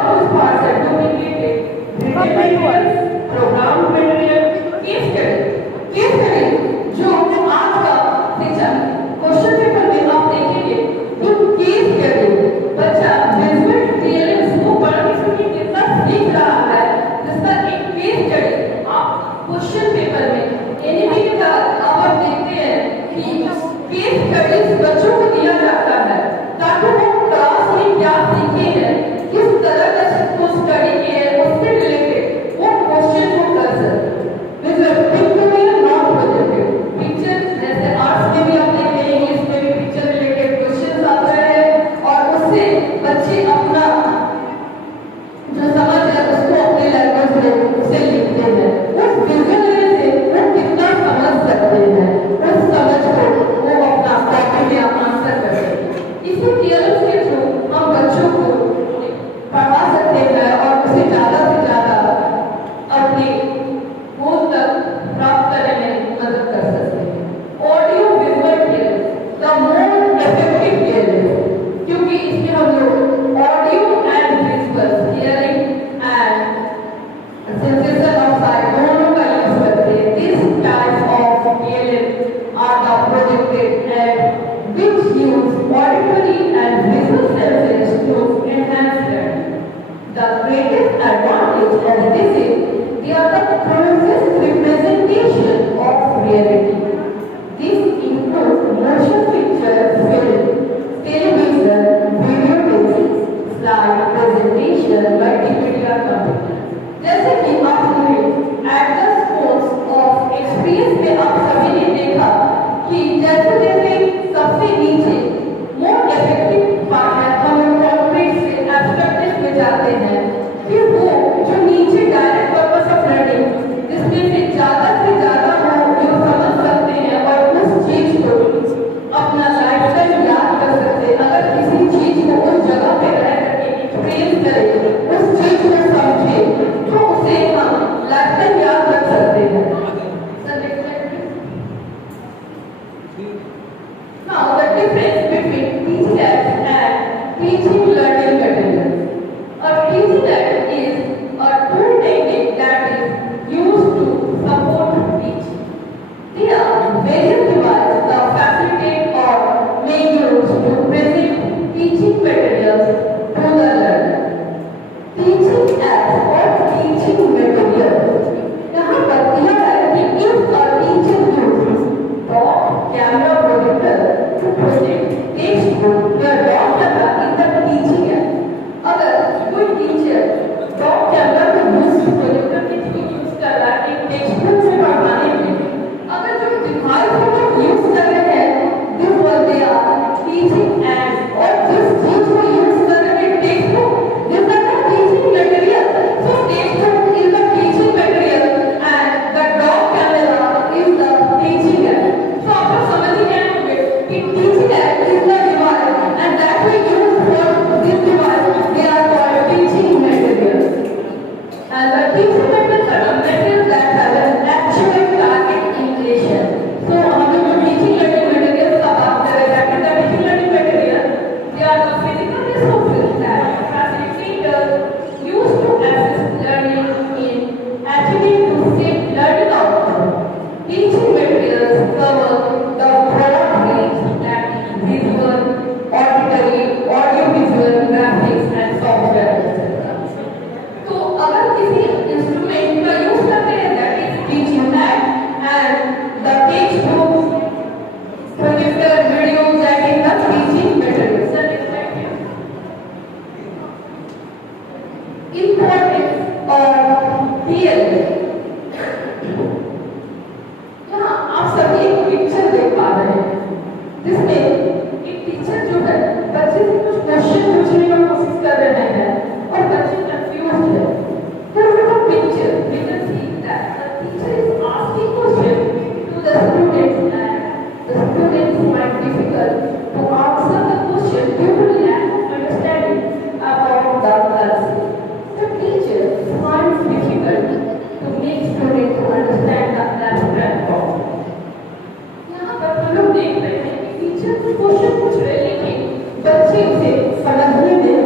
Those parts are duplicated, written materials, program material, case study। case study जो आज का शिक्षा क्वेश्चन पेपर में आप देखेंगे तो केस स्टडी बच्चा विजुअल रियलिज्म को पढ़ने से कितना सीख रहा है, जिसका एक केस स्टडी आप क्वेश्चन पेपर में एनीमेट का आप देखते हैं कि केस स्टडीज बच्चों को दिया जाता है ताकि वो क्लास में क्या सीखे हैं, किस तरह का को स्टडी किए हैं, उससे रिलेटेड वो क्वेश्चन को कर सकते हैं। Visual picture not projected picture जैसे आर्ट्स में भी आप देखते हैं, इंग्लिश में भी पिक्चर रिलेटेड क्वेश्चंस आते हैं और उससे बच्चे अपना जो समझ है उसको अपने लैंग्वेज में से लिखते हैं। उस विजुअल से वो कितना समझ सकते हैं, उस समझ को वो अपना कॉपी में आंसर कर सकते हैं। इसी थियरम्स के थ्रू हम बच्चों को पढ़ा सकते हैं और उसे ज़्यादा से ज़्यादा अपने गोल तक प्राप्त करने में मदद कर सकते हैं। Audio visual theorems the more effective theorems, क्योंकि इसमें हम लोग audio and visual hearing and sensation of sight दोनों का यूज करते हैं। This type of theorem are the projected and which use auditory and visual senses to enhance learning. The greatest advantage of this is they are the closest representation of reality. This includes motion picture, film, television, video music, slide presentation, multimedia computer. जैसे कि आपने adult of experience में आप सभी ने देखा कि जैसे जैसे सबसे नीचे मोर इफेक्टिव पार्ट है, हम लोग कॉन्क्रीट से एब्स्ट्रैक्ट में जाते हैं, फिर वो जो नीचे डायरेक्ट पर्पस ऑफ लर्निंग जिसमें से ज़्यादा हो जो समझ सकते हैं और उस चीज को अपना लाइफ टाइम याद कर सकते हैं। अगर किसी चीज को उस जगह पे रह करके एक्सपीरियंस करें, उस चीज को समझे, तो उसे हम लाइफ टाइम याद रख सकते हैं। Now the difference between teaching aids and teaching learning materials. A teaching aid is a tool technique that is used to support teaching. They are various devices that facilitate or may use to present teaching materials to the learner. Teaching aids or teaching materials. यहाँ पर दिया है कि if a teacher uses dot, camera, projector to project textbook, the dot camera is the teaching aid. अगर कोई teacher dot camera को use projector के through use कर रहा है एक टेक्स्टबुक में पढ़ाने में, अगर जो डिवाइस को यूज कर रहे हैं this one they are teaching aid, और जिस चीज को यूज कर रहे हैं textbook this are the teaching material. So textbook is the teaching material and the dot camera is the teaching aid. So आप समझ ही गए होंगे कि teaching aid is the device and that we use for this device, they are called teaching materials. And the teaching materials are the materials that have an actual target intention. So हम जो teaching learning materials का बात कर रहे हैं, that is the teaching learning material, they are the physical resources that facilitators use to assist learning in achieving to set learning outcomes. Teaching materials cover the broad range that is visual, auditory, audiovisual, graphics and software, etc. तो अगर किसी इंस्ट्रूमेंट का use करते हैं that is teaching aid and the textbook, projector, video, that is the teaching materials. Importance of theory. यहाँ आप सभी एक पिक्चर देख पा रहे हैं जिसमें एक टीचर जो है बच्चे से कुछ क्वेश्चन पूछने की कोशिश कर रहे हैं और बच्चे कंफ्यूज है। तो उनका picture we can see that the teacher is asking question to the students and the students find difficult to answer the question due to lack of understanding about the concept. The teacher finds difficult to make students understand the abstract concept. यहाँ पर हम लोग देख रहे हैं कि टीचर कुछ क्वेश्चन पूछ रहे हैं लेकिन बच्चे उसे समझने में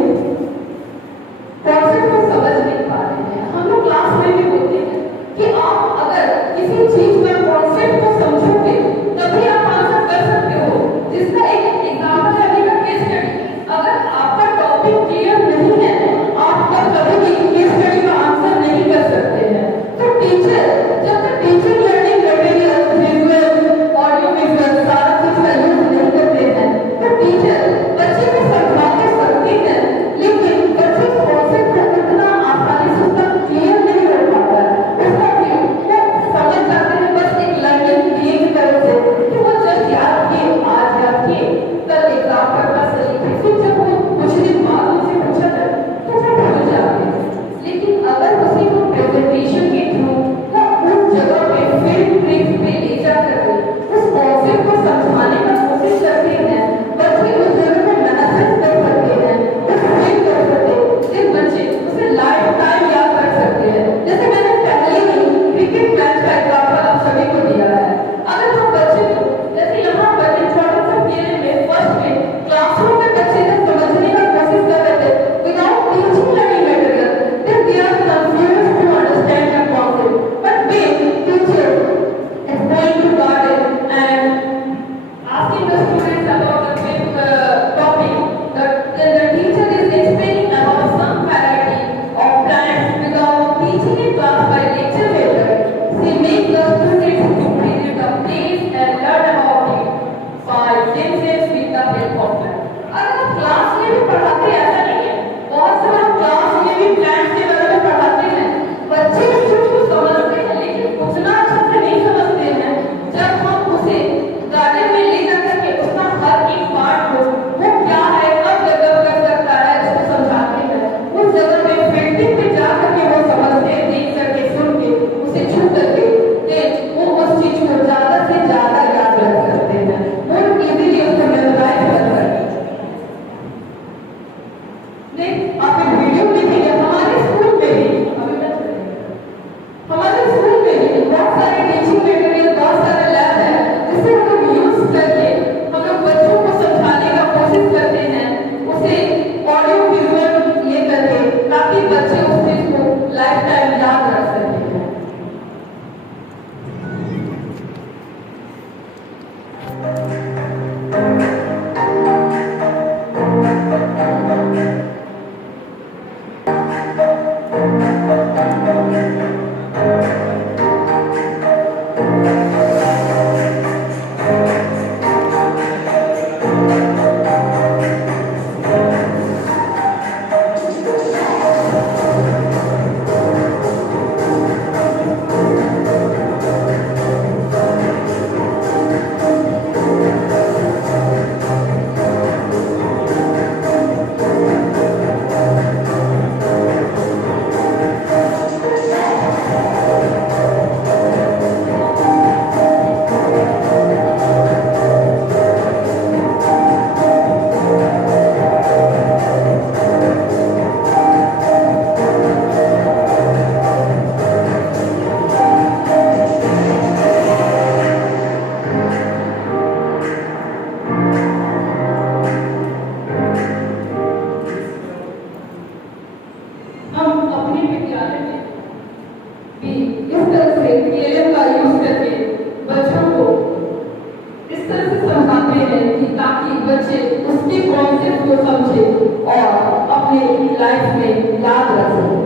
को समझे और अपने लाइफ में याद रख सके।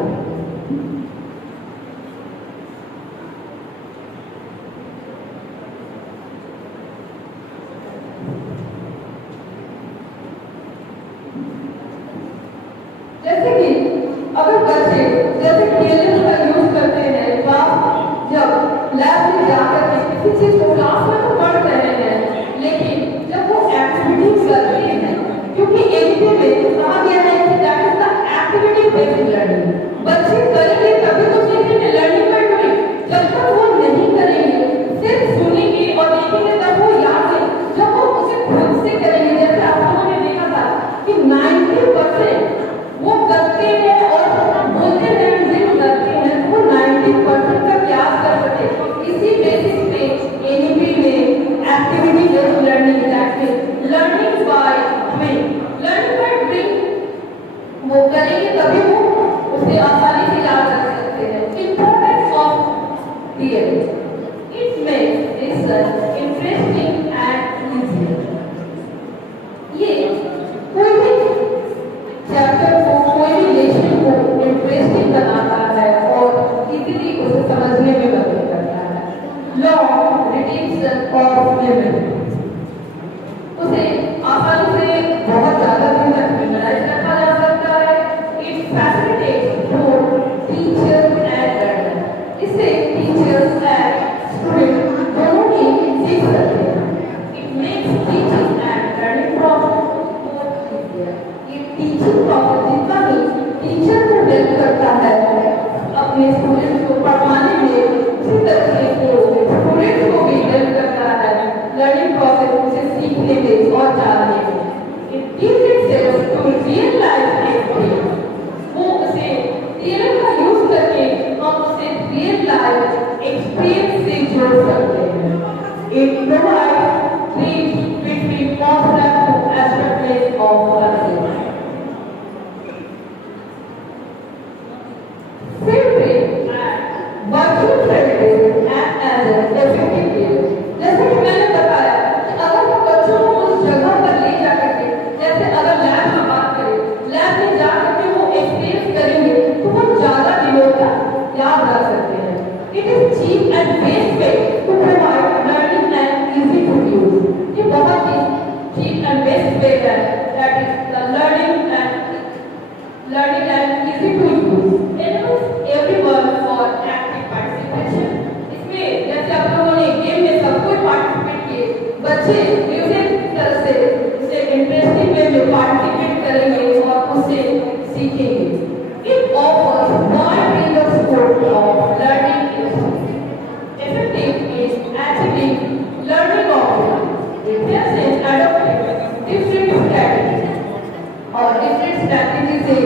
जैसे कि अगर बच्चे जैसे टीएलएम का यूज करते हैं, जब लैब में जाकर के किसी चीज को क्लास में तो पढ़ रहे हैं, लेकिन जब वो एक्टिविटीज करते हैं, क्योंकि एनपी में कहा गया है कि that is the activity based learning. बच्चे करेंगे तभी तो सीखेंगे, लर्निंग बाय डूइंग। जब तक वो नहीं करेंगे, सिर्फ सुनेंगे और देखेंगे तब वो याद है। जब वो उसे खुद से करेंगे, जैसे आप लोगों ने देखा था कि 90% वो करते हैं और बोलते हैं जिम करते हैं, वो 90% का प्रयास कर सकते हैं। इसी बेसिस पे एनईपी में activity based learning, learning by doing, वो करेंगे तभी वो उसे आसानी से याद रख सकते हैं। Importance of theory, it makes research interesting and easy. ये कोई भी चैप्टर को, कोई भी लेसन को इंटरेस्टिंग बनाता है और इजीली उसे समझने में मदद करता है। लॉन्ग रिटेंशन ऑफ मेमोरी, उसे आसानी से बहुत ज्यादा दिन तक मेमोराइज रखा जा सकता है। It facilitates for teachers and learner, इससे टीचर्स एंड स्टूडेंट दोनों ही सीख सकते हैं। It makes teaching and learning process more easier. Teaching process जितना ही टीचर को हेल्प करता है अपने स्टूडेंट्स को पढ़ाने में, उसी तरह से स्टूडेंट्स को भी हेल्प करता है लर्निंग प्रोसेस उसे सीखने में और जानने में। It teaches it to real life experience, वो उसे थियरी का यूज करके हम उसे रियल लाइफ एक्सपीरियंस से जोड़ सकते हैं। It provides bridge between concept two aspects of learning. जैसे कि मैंने बताया कि अगर हम बच्चों को उस जगह पर ले जाकर के, जैसे अगर लैब में बात करें, लैब में जाकर के वो एक्सपीरियंस करेंगे तो वो ज्यादा दिनों तक याद रख सकते हैं। It is cheap and best way to provide learning and easy to use. ये बहुत ही चीप एंड बेस्ट वे है, that is the learning and easy to use. Everyone for active participation, इसमें जैसे आप लोगों ने गेम में सब कोई पार्टिसिपेट किए, बच्चे म्यूजिक तरह से उसे इंटरेस्टिंग वे में पार्टिसिपेट करेंगे और उससे सीखेंगे। It offers wide range of scope of learning effective in achieving learning objectives. It helps in adopting different strategies और डिफरेंट स्ट्रैटेजी से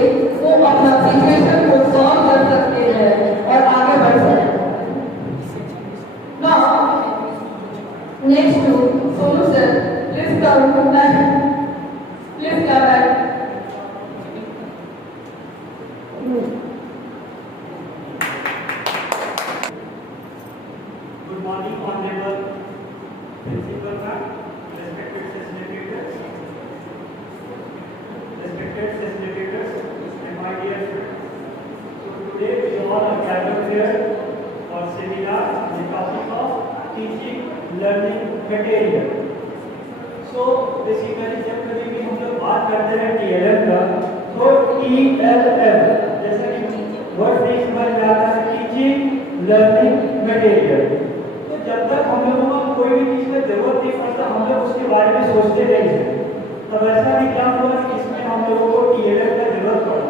वो अपना सिचुएशन को सॉल्व कर सकते हैं और आगे बढ़ सकते हैं। Now, next to Sonu sir, please come back. Please come back. Good morning, honorable principal ma'am, respected facilitators, and my dear friends. So today we all are gathered here for seminar on the topic of teaching learning material. So basically जब कभी भी हम लोग बात करते हैं TLM का, तो TLM जैसा कि वर्ड से समझ में आता है, टीचिंग लर्निंग मटेरियल। तो जब तक हम लोगों को कोई भी चीज़ की जरूरत नहीं पड़ता, हम लोग उसके बारे में सोचते नहीं हैं। तब ऐसा भी क्या हुआ कि इसमें हम लोगों को TLM का जरूरत पड़ा।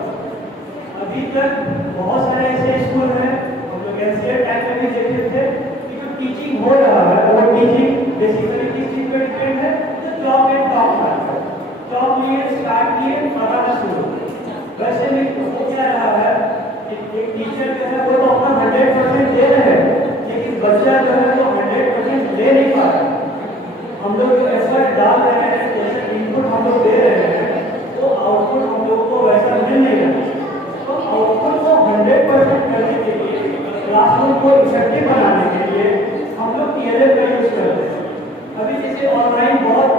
अभी तक बहुत सारे ऐसे स्कूल हैं, हम लोग एनसीईआरटी टाइम में भी देखते थे कि जो टीचिंग हो रहा है वो टीचिंग बेसिकली किस चीज पर डिपेंड है, तो जॉब एंड टॉप पर। जॉब लिए स्टार्ट किए पढ़ाना शुरू। वैसे भी वो क्या रहा है, एक टीचर जो है वो तो अपना 100% दे रहे हैं, लेकिन बच्चा जो है वो 100% ले नहीं पा रहा। हम लोग एफर्ट डाल रहे हैं, जैसे इनपुट हम लोग दे रहे हैं, तो आउटपुट हम लोग को वैसा मिल नहीं रहा। तो आउटपुट को 100% करने के लिए, क्लासरूम को इफेक्टिव बनाने के लिए हम लोग TLM का यूज करते हैं। अभी जैसे ऑनलाइन क्लास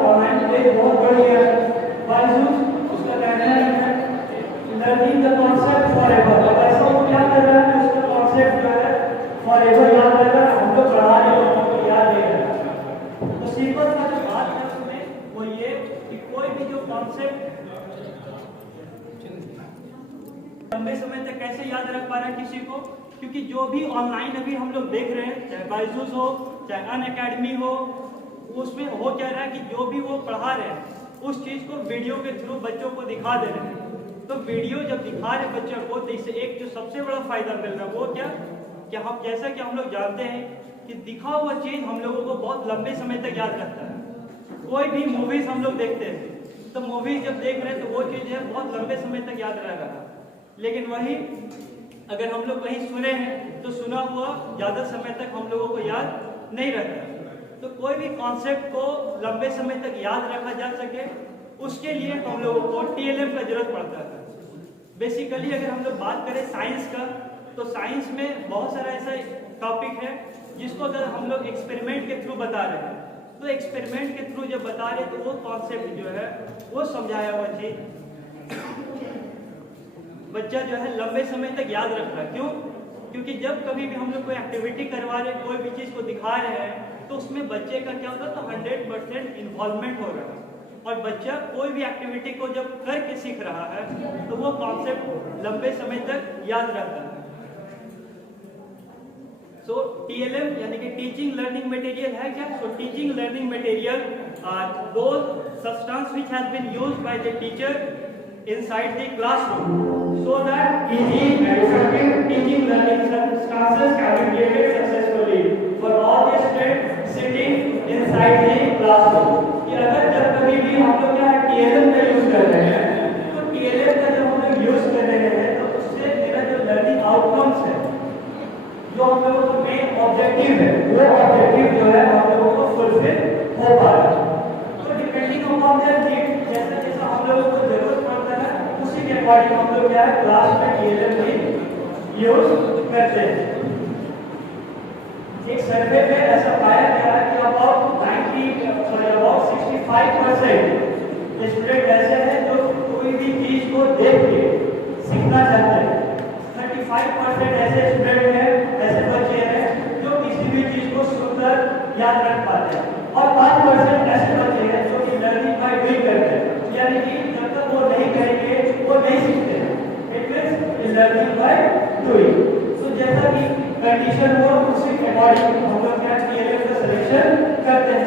बहुत बढ़ गया है, बायजूस कोई भी जो कॉन्सेप्ट लंबे समय तक कैसे याद रख पा रहा है किसी को, क्योंकि जो भी ऑनलाइन अभी हम लोग देख रहे हैं, चाहे बायजूस हो चाहे अनअकैडमी हो, उसमें हो क्या रहा है कि जो भी वो पढ़ा रहे हैं उस चीज को वीडियो के थ्रू बच्चों को दिखा दे रहे हैं। तो वीडियो जब दिखा रहे बच्चों को तो इससे एक जो सबसे बड़ा फायदा मिल रहा है वो क्या, कि हम जैसा कि हम लोग जानते हैं कि दिखा हुआ चीज हम लोगों को बहुत लंबे समय तक याद रखता है। कोई भी मूवीज हम लोग देखते हैं तो मूवीज जब देख रहे हैं तो वो चीज है बहुत लंबे समय तक याद रहेगा, लेकिन वही अगर हम लोग कहीं सुने हैं तो सुना हुआ ज्यादा समय तक हम लोगों को याद नहीं रहता। तो कोई भी कॉन्सेप्ट को लंबे समय तक याद रखा जा सके उसके लिए हम लोगों को टीएलएम का जरूरत पड़ता है। बेसिकली अगर हम लोग बात करें साइंस का, तो साइंस में बहुत सारा ऐसा टॉपिक है जिसको अगर हम लोग एक्सपेरिमेंट के थ्रू बता रहे हैं, तो एक्सपेरिमेंट के थ्रू जब बता रहे तो वो कॉन्सेप्ट जो है वो समझाया हुआ चीज बच्चा जो है लंबे समय तक याद रख रहा है। क्यों? क्योंकि जब कभी भी हम लोग कोई एक्टिविटी करवा रहे हैं, कोई भी चीज को दिखा रहे हैं, तो उसमें बच्चे का क्या होता है, तो 100% इन्वॉल्वमेंट हो रहा है। और बच्चा कोई भी एक्टिविटी को जब करके सीख रहा है तो वो कॉन्सेप्ट लंबे समय तक याद रहता है। सो टीएलएम यानी कि टीचिंग लर्निंग मटेरियल है क्या? So teaching learning material are those substance which has been used by the teacher inside the classroom so that easy and effective teaching learning circumstances can be created successfully for all the students sitting inside the classroom। कि अगर जब कभी भी हम लोग क्या टीएलएम का use कर रहे हैं, तो टीएलएम का जब हम लोग यूज कर रहे हैं तो उससे मेरा जो लर्निंग आउटकम्स है, जो हम लोगों का मेन ऑब्जेक्टिव है, वो ऑब्जेक्टिव जो है हम लोगों को फुलफिल हो पा रहा है। तो डिपेंडिंग अपॉन द नीड, जैसा जैसा हम लोगों को जरूरत के अकॉर्डिंग हम लोग क्या है क्लास में टीएलएम भी यूज करते हैं। एक सर्वे में ऐसा पाया गया है कि अबाउट 65% स्टूडेंट ऐसे हैं जो कोई भी चीज को देख के सीखना चाहते हैं। 35% ऐसे स्टूडेंट हैं, ऐसे बच्चे हैं जो किसी भी चीज को सुनकर याद रख पाते हैं, और 5% ऐसे बच्चे हैं जो कि लर्निंग बाय डूइंग करते हैं, यानी कि जब तक वो नहीं करेंगे वो नहीं सीखते हैं। It means learning by doing. तो जैसा कि कंडीशन हो उसी के अकॉर्डिंग हम लोग क्या टीएलएम का सिलेक्शन करते हैं।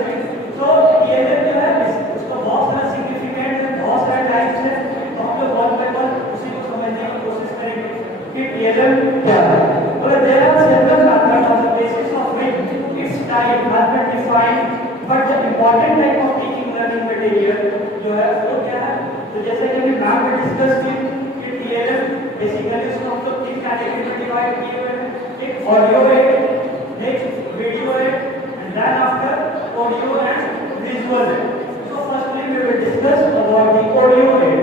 तो टीएलएम जो है उसका बहुत सारा सिग्निफिकेंट है, बहुत सारे टाइप्स है, तो हम लोग वन बाय वन उसी को समझने की कोशिश करेंगे कि टीएलएम क्या है। और there are several methods on the basis of which its type has been defined, but the important type of teaching learning material जो है वो क्या है, तो जैसे कि हमने नाम में डिस्कस की कि टीएलएम बेसिकली उसको हम लोग तीन कैटेगरी में डिवाइड किए हुए हैं। एक audio aid, next video aid, and then after audio and visual aid. So firstly we will discuss about the audio aid.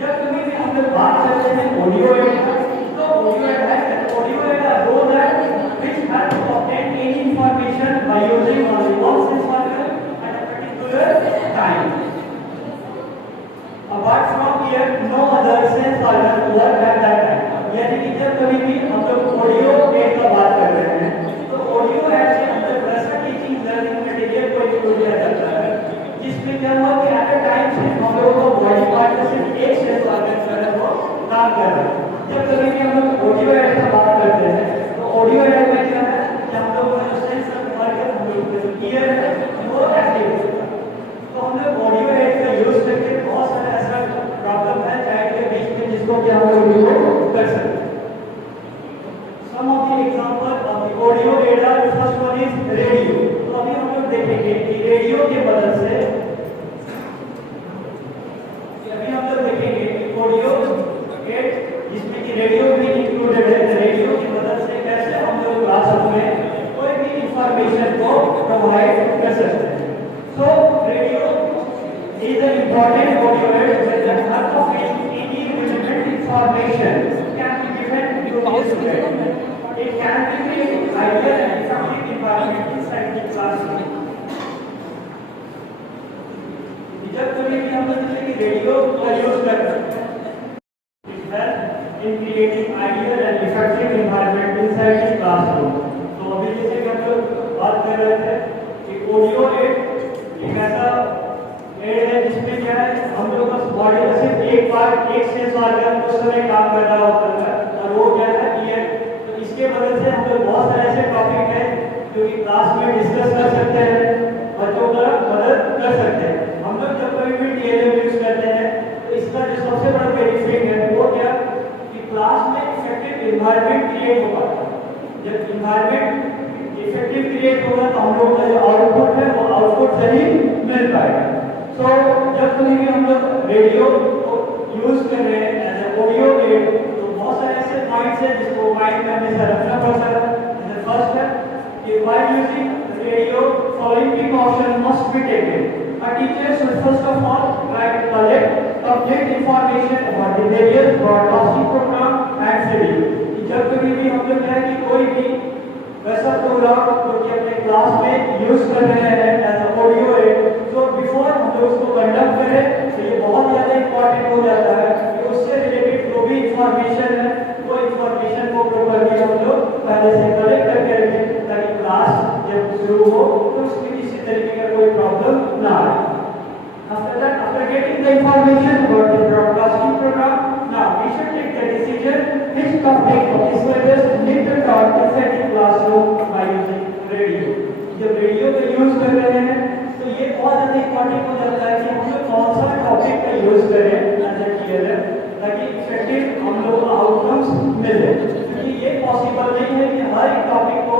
जब कभी भी हम लोग बात करते हैं ऑडियो एड का, तो ऑडियो एड है audio aid a role that which has to obtain any information by using only one sense organ at a particular time. Apart from here, no other sense organ work at that time। यानी कि जब कभी भी हम लोग audio aid का बात कर रहे हैं, तो ऑडियो एड के अंदर वैसा टीचिंग लर्निंग मटेरियल को इंक्लूड किया जाता है जिसमें क्या हुआ कि एट अ टाइम से हम लोगों को बॉडी पार्ट में सिर्फ एक सेंस ऑर्गन जो है वो काम कर रहा है। जब कभी भी हम लोग ऑडियो एड का बात करते हैं तो ऑडियो एड में क्या है कि हम लोगों का जो सेंस ऑर्गन हम लोग का जो ईयर है वो एक्टिव है। तो हम लोग ऑडियो एड का यूज करके बहुत सारे ऐसा प्रॉब्लम है चाइल्ड के बीच में जिसको क्या हम लोग कर सकते हैं। Some of the example of the audio ad are, first one is radio. तो अभी हम लोग देखेंगे कि रेडियो के मदद से, अभी हम लोग देखेंगे कि ऑडियो एड जिसमें कि रेडियो भी इंक्लूडेड है, रेडियो की मदद से कैसे हम लोग क्लासरूम में कोई भी इंफॉर्मेशन को प्रोवाइड कर सकते हैं। So radio is an important audio aid with the help of which any relevant information can be given to the student. It can be created ideal and effective environment inside the classroom. जब कभी भी हम जैसे कि रेडियो का use करते हैं, it helps in creating ideal and effective environment inside the classroom। तो अभी जैसे कि हम लोग बात कर रहे थे कि ऑडियो एड एक ऐसा एड है जिसमें क्या है एक सेंस ऑर्गन उस समय काम कर रहा होता है और वो क्या है ईयर। तो इसके वजह से हम लोग बहुत सारे ऐसे टॉपिक हैं जो कि क्लास में डिस्कस कर सकते हैं, बच्चों का मदद कर सकते हैं। हम लोग जब कोई भी टीएलएम यूज करते हैं तो इसका जो सबसे बड़ा बेनिफिट है वो क्या कि क्लास में इफेक्टिव एनवायरनमेंट क्रिएट होगा। जब एनवायरनमेंट इफेक्टिव क्रिएट होगा तो हम लोग का जो आउटपुट है वो आउटपुट सही मिल पाएगा। तो जब कभी भी हम लोग रेडियो को यूज कर रहे हैं एज ए ऑडियो एड तो बहुत सारे ऐसे पॉइंट्स हैं जिसको माइंड में हमेशा रखना पड़ता है। फर्स्ट है कि while using radio following precaution must be taken. A teacher should first of all try to collect complete information about the various broadcasting program and schedule. जब कभी भी हम लोग क्या है कि कोई भी वैसा प्रोग्राम जो कि अपने क्लास में यूज कर रहे हैं एज अ ऑडियो एड, तो बिफोर हम लोग उसको कंडक्ट करें तो ये बहुत ज़्यादा इंपॉर्टेंट हो जाता है कि उससे रिलेटेड जो भी इंफॉर्मेशन है वो इंफॉर्मेशन को प्रॉपर्ली हम लोग पहले से कलेक्ट करके रखें ताकि क्लास जब शुरू हो तो उसमें किसी तरीके का कोई प्रॉब्लम ना आए। After getting the information about the broadcasting program, now we should take the decision which topic of the syllabus need to taught inside the classroom by using radio. जब रेडियो का यूज कर रहे हैं तो ये बहुत ज़्यादा इंपॉर्टेंट हो जाता है कि हम लोग कौन सा टॉपिक का यूज करें एज ए टीएलएम ताकि इफेक्टिव हम लोग को आउटकम्स मिले। क्योंकि ये पॉसिबल नहीं है कि हर एक टॉपिक को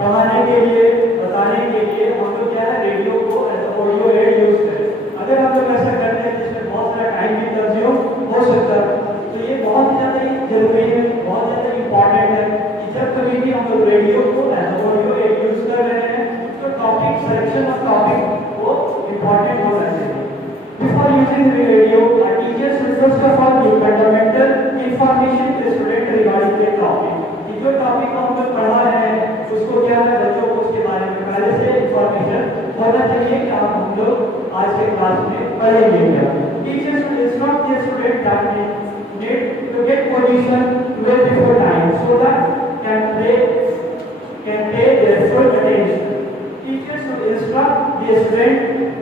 पढ़ाने के लिए बताने के लिए हम लोग क्या है रेडियो को as a audio aid use करें। अगर हम लोग ऐसा करते हैं जिसमें बहुत सारा टाइम भी कंज्यूम हो सकता है तो ये बहुत ही ज़्यादा जरूरी है, बहुत ज़्यादा इंपॉर्टेंट है कि जब कभी भी हम लोग रेडियो को एज ऑडियो एड यूज कर रहे हैं तो टॉपिक सिलेक्शन ऑफ टॉपिक वो इंपॉर्टेंट होना चाहिए। Before using the radio a teacher should first of all give fundamental information to student regarding the topic. जो टॉपिक को हम लोग पढ़ा रहे हैं उसको क्या है बच्चों को उसके बारे में पहले से इंफॉर्मेशन होना चाहिए कि आप हम लोग आज के क्लास में पढ़ेंगे क्या। Teacher should instruct the student that need to get position well before time so that can pay their full attention. Teachers should instruct the student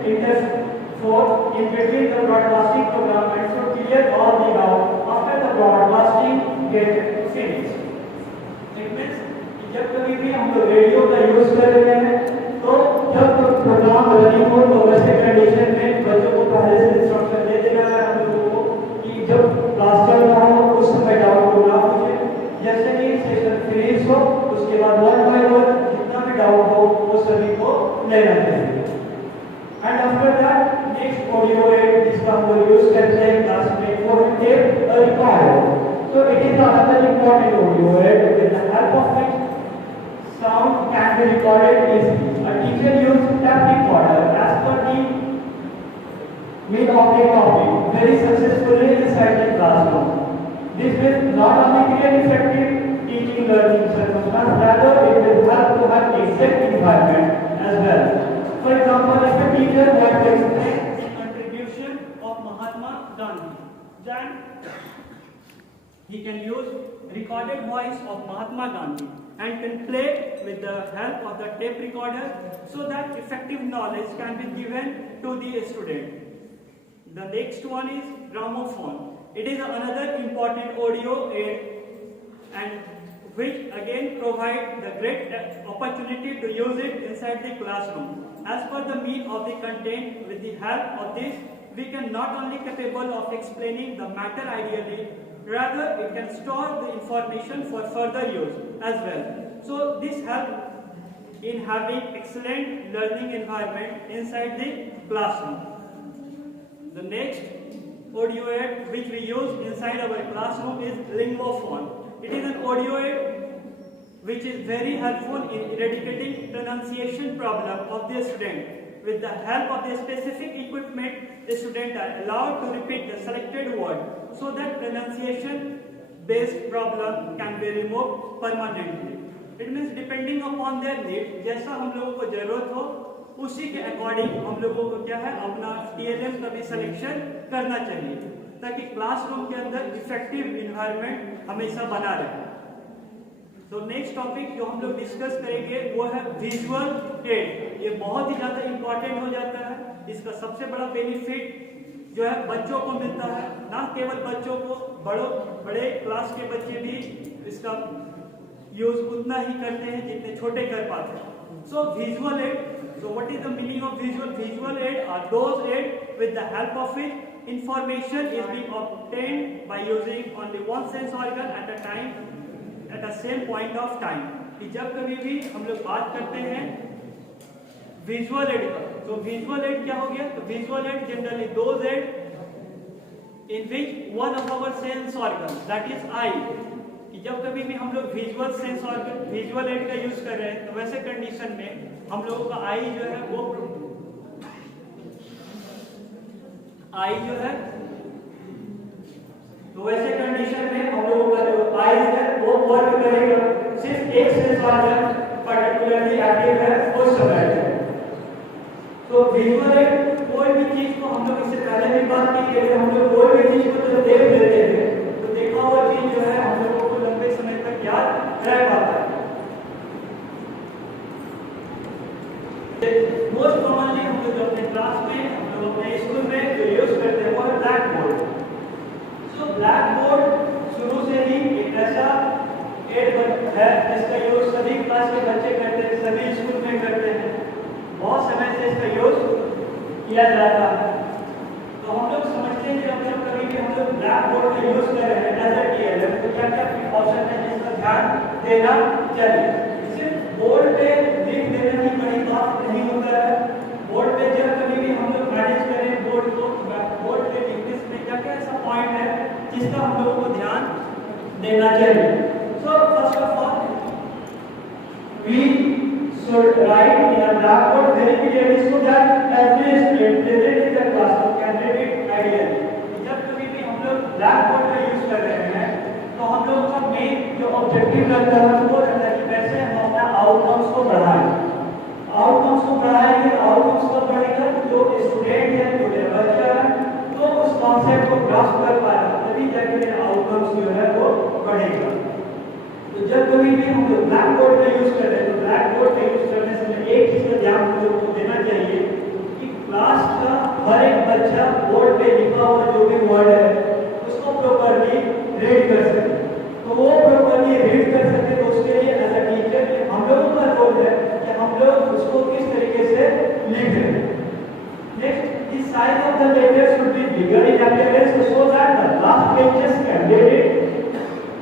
in between the broadcasting program and should clear all the doubt after the broadcasting get finished. It means जब कभी भी हम लोग रेडियो का use कर रहे हैं तो जब प्रोग्राम रनिंग हो तो वैसे कंडीशन में बच्चों को पहले से इंस्ट्रक्शन दे देना है हम लोगों को कि जब क्लास चल रहा हो उस समय डाउट होगा मुझे, जैसे ही सेशन फिनिश हो उसके बाद वन बाय वन जितना भी डाउट हो वो सभी को लेना चाहिए। And after that next audio aid जिसका हम लोग यूज करते हैं क्लास में वो है recorder. So it is another important audio aid with the help of which sound can be recorded easily. A teacher uses tape recorder as per the need of the topic very successfully inside the classroom. This will not only create effective teaching learning circumstance, rather it will help to have exact environment as well. For example, if a teacher wants to explain the contribution of Mahatma Gandhi, then he can use recorded voice of Mahatma Gandhi and can play with the help of the tape recorder so that effective knowledge can be given to the student. The next one is gramophone. It is another important audio aid and which again provide the great opportunity to use it inside the classroom. As per the meaning of the content, with the help of this, we can not only capable of explaining the matter ideally, rather it can store the information for further use as well. So this helps in having excellent learning environment inside the classroom. The next audio aid which we use inside our classroom is lingophone. It is an audio aid which is very helpful in eradicating pronunciation problem of the student. With the help of the specific equipment, the students are allowed to repeat the selected word so that pronunciation-based problem can be removed permanently. It means depending upon their need, जैसा हम लोगों को जरूरत हो उसी के अकॉर्डिंग हम लोगों को क्या है अपना TLM का भी सिलेक्शन करना चाहिए ताकि क्लासरूम के अंदर इफेक्टिव इन्वायरमेंट हमेशा बना रहे। तो नेक्स्ट टॉपिक जो हम लोग डिस्कस करेंगे वो है विजुअल एड। ये बहुत ही ज़्यादा इम्पोर्टेंट हो जाता है। इसका सबसे बड़ा बेनिफिट जो है बच्चों को मिलता है, ना केवल बच्चों को, बड़े क्लास के बच्चे भी इसका यूज उतना ही करते हैं जितने छोटे कर पाते हैं। So visual add, so what is the meaning of visual aid are those aid with the help of which information is being obtained by using only one sense organ at a time at the same point of time। कि जब कभी भी हम लोग बात करते हैं visual aid का, तो विजुअल एड क्या हो गया? तो visual aid generally those aid in which one of our sense organ that is eye, कि जब कभी भी हम लोग visual sense organ visual aid का यूज कर रहे हैं तो वैसे कंडीशन में हम लोगों का आई जो है वो तो वैसे कंडीशन में हम लोगों का जो आई है वो वर्क करेगा, सिर्फ एक सेंस ऑर्गन पर्टिकुलरली एक्टिव है उस समय। तो विजुअल एड कोई भी चीज को हम लोग इससे पहले भी बात की कि हम लोग कोई भी चीज को जब देख लेते हैं तो देखा हुआ चीज जो है हम लोगों को लंबे समय तक याद रह पाता है। मोस्ट कॉमनली हम लोग अपने क्लास में, हम लोग अपने स्कूल में जो यूज करते हैं वो है black board. So black board शुरू से ही एक ऐसा एड है जिसका यूज सभी क्लास के बच्चे करते हैं, सभी स्कूल में करते हैं, बहुत समय से इसका यूज किया जाता है। तो हम लोग समझते हैं कि जब कभी भी हम लोग ब्लैक बोर्ड का यूज कर रहे हैं एज ए टीएलएम तो क्या क्या ऑप्शन है जिसका ध्यान देना चाहिए। सिर्फ बोर्ड पे लिख देना ही बड़ी बात नहीं होता है। बोर्ड पे जब कभी भी हम लोग मैनेज करें बोर्ड को, बोर्ड पे लिखने में क्या क्या ऐसा पॉइंट है जिसका हम लोगों को ध्यान देना चाहिए। So first of all we should write in a blackboard very clearly so that every student present in the classroom can read it ideally। जब कभी भी हम लोग blackboard का यूज कर रहे हैं तो हम लोग का मेन जो ऑब्जेक्टिव रहता है वो रहता है कि कैसे हम अपना आउटकम्स को बढ़ाएं। आउटकम्स को बढ़ाएंगे, आउटकम्स को बढ़ेगा जो स्टूडेंट है, जो बच्चा है, तो उस कॉन्सेप्ट को ग्रास्प कर पाएगा, तभी जाके मेरा आउटकम्स जो है वो बढ़ेगा। तो जब कभी भी हम लोग ब्लैक बोर्ड का यूज कर रहे हैं तो ब्लैक बोर्ड का यूज करने से एक चीज का ध्यान हम लोगों को देना चाहिए कि क्लास का हर एक बच्चा बोर्ड पे लिखा हुआ जो भी वर्ड है उसको प्रॉपर्ली रीड कर सके। तो वो प्रॉपर्ली रीड कर सके तो उसके लिए एज अ टीचर हम लोगों का रोल है कि हम लोग उसको किस तरीके से लिख रहे हैं। Next, the size of the letters should be bigger in appearance so that the last pages can read it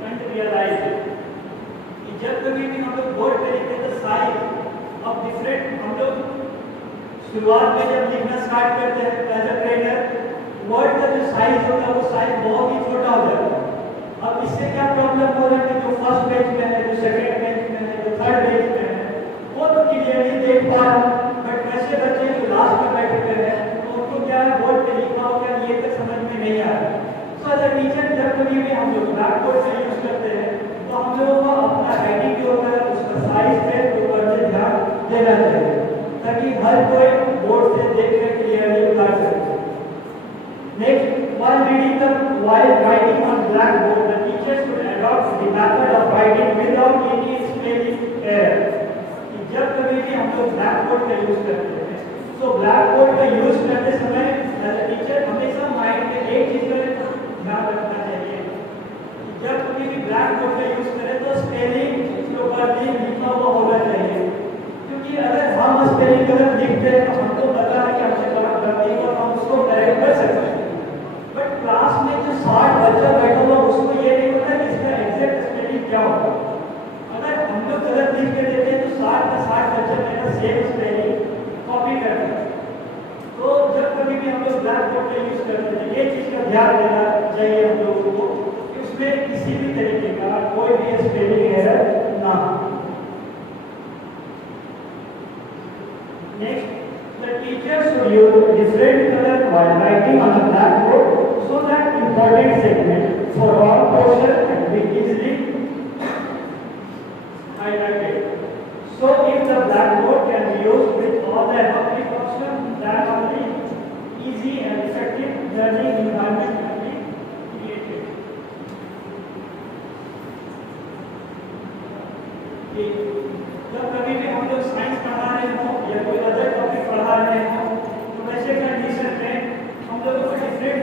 and realize it। जब कभी भी हम लोग बोर्ड पे लिखते हैं तो साइज ऑफ डिफरेंट, हम लोग शुरुआत में जब लिखना स्टार्ट करते हैं एज अ ट्रेनर वर्ड का जो साइज होता है वो साइज बहुत ही छोटा हो जाता है। अब इससे क्या प्रॉब्लम हो रहा है कि जो फर्स्ट पेज में है, जो सेकंड पेज में है, जो थर्ड पेज में है वो तो क्लियरली देख पा रहे हैं, बट वैसे बच्चे जो लास्ट में बैठे हुए हैं तो उनको क्या है बोर्ड पे लिखा हो क्या ये तक समझ में नहीं आ रहा। सो एज अ टीचर जब कभी भी हम लोग ब्लैक बोर्ड का यूज करते हैं तो हम लोगों को अपना राइटिंग जो होता है उसका साइज पे ऊपर से ध्यान देना चाहिए ताकि हर कोई बोर्ड से देख कर क्लियरली उतार सके। Next, while writing on blackboard the teacher should adopt the method of writing without any spelling error। जब कभी भी हम लोग ब्लैकबोर्ड का यूज करते हैं तो ब्लैकबोर्ड का यूज करते समय एज अ टीचर हमेशा माइंड में एक चीज का ध्यान रखना चाहिए, जब कभी भी ब्लैकबोर्ड का यूज करें तो स्पेलिंग प्रॉपर्ली लिखा हुआ होना चाहिए। क्योंकि अगर हम स्पेलिंग गलत लिखते हैं तो हमको पता है कि हमसे गलती और हम उसको करेक्ट कर सकते हैं, बट क्लास में जो 60 बच्चा बैठा हुआ उसको ये नहीं पता कि इसका एग्जैक्ट स्पेलिंग क्या होगा। अगर हम लोग गलत लिख के देते हैं तो 60 का 60 बच्चा मेरा सेम स्पेलिंग कॉपी करता है। तो जब कभी भी हम लोग ब्लैकबोर्ड का यूज करते हैं ये चीज का ध्यान देना चाहिए हम लोगों को कि उसमें किसी भी तरीके का कोई भी स्पेलिंग एरर ना हो। Next, the teacher should use different color while writing on a blackboard so that important segment for all portion can be easily highlighted। So if the blackboard can be used with all the above precautions, then only easy and effective learning environment can be created। जब कभी भी हम लोग साइंस पढ़ा रहे हो या कोई अदर टॉपिक पढ़ा रहे हो तो वैसे कंडीशन में हम लोगों को डिफरेंट